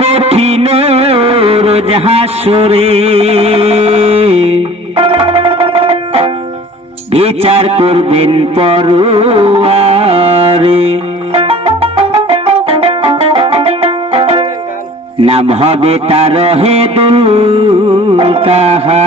কঠিন রোজ হাসরে। বিচার করবেন পরুয়ারে। নাম হবে তার হে দুল কাহা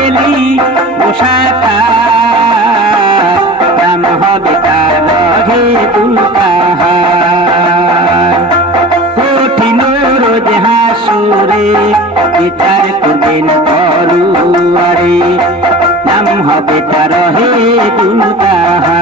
সাগর উষাকা রাম হবে তার হে দুলকাহা কঠিন রোজ হাসুরে, বিচার করবেন পরুয়ারে নাম হবে তার হে দুলকাহা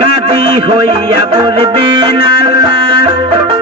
কাজী হইয়া বলবেন আল্লাহ।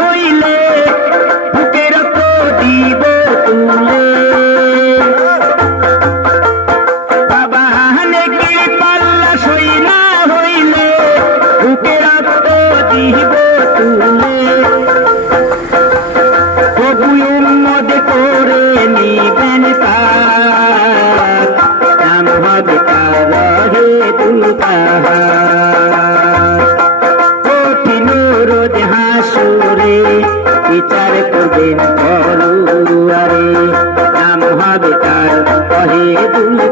হইল বিচার করবেন করুয়ারে নাম হবে তার কহে দুনিয়া।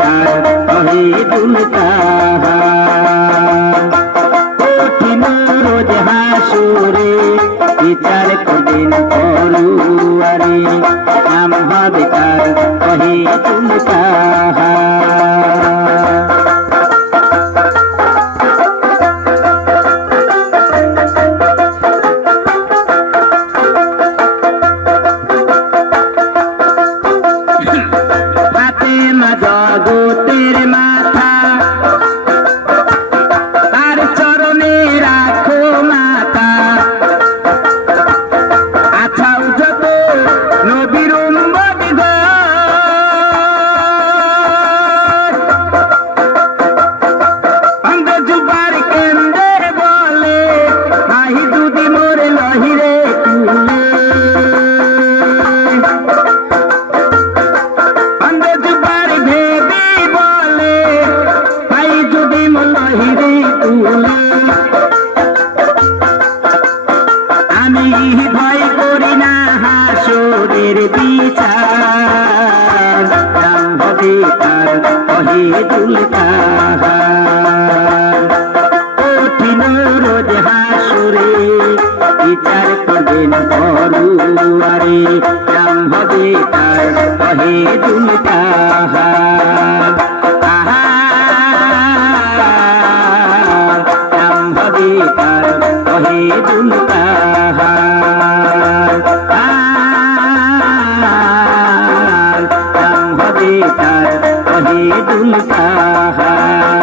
তার শহীদুল কাহার কঠিন রোজ হাসুরে বিচার করবেন পড়ুয়ারে নাম হবে তার শহীদুল কাহার জগতের মাথা তার কহে কাহার কঠিন রোজ হাসুরে বিচার করবেন পড়ুয়ারে নাম হবে তার কহে দুল নাম হবে তার কহে দুল কাহার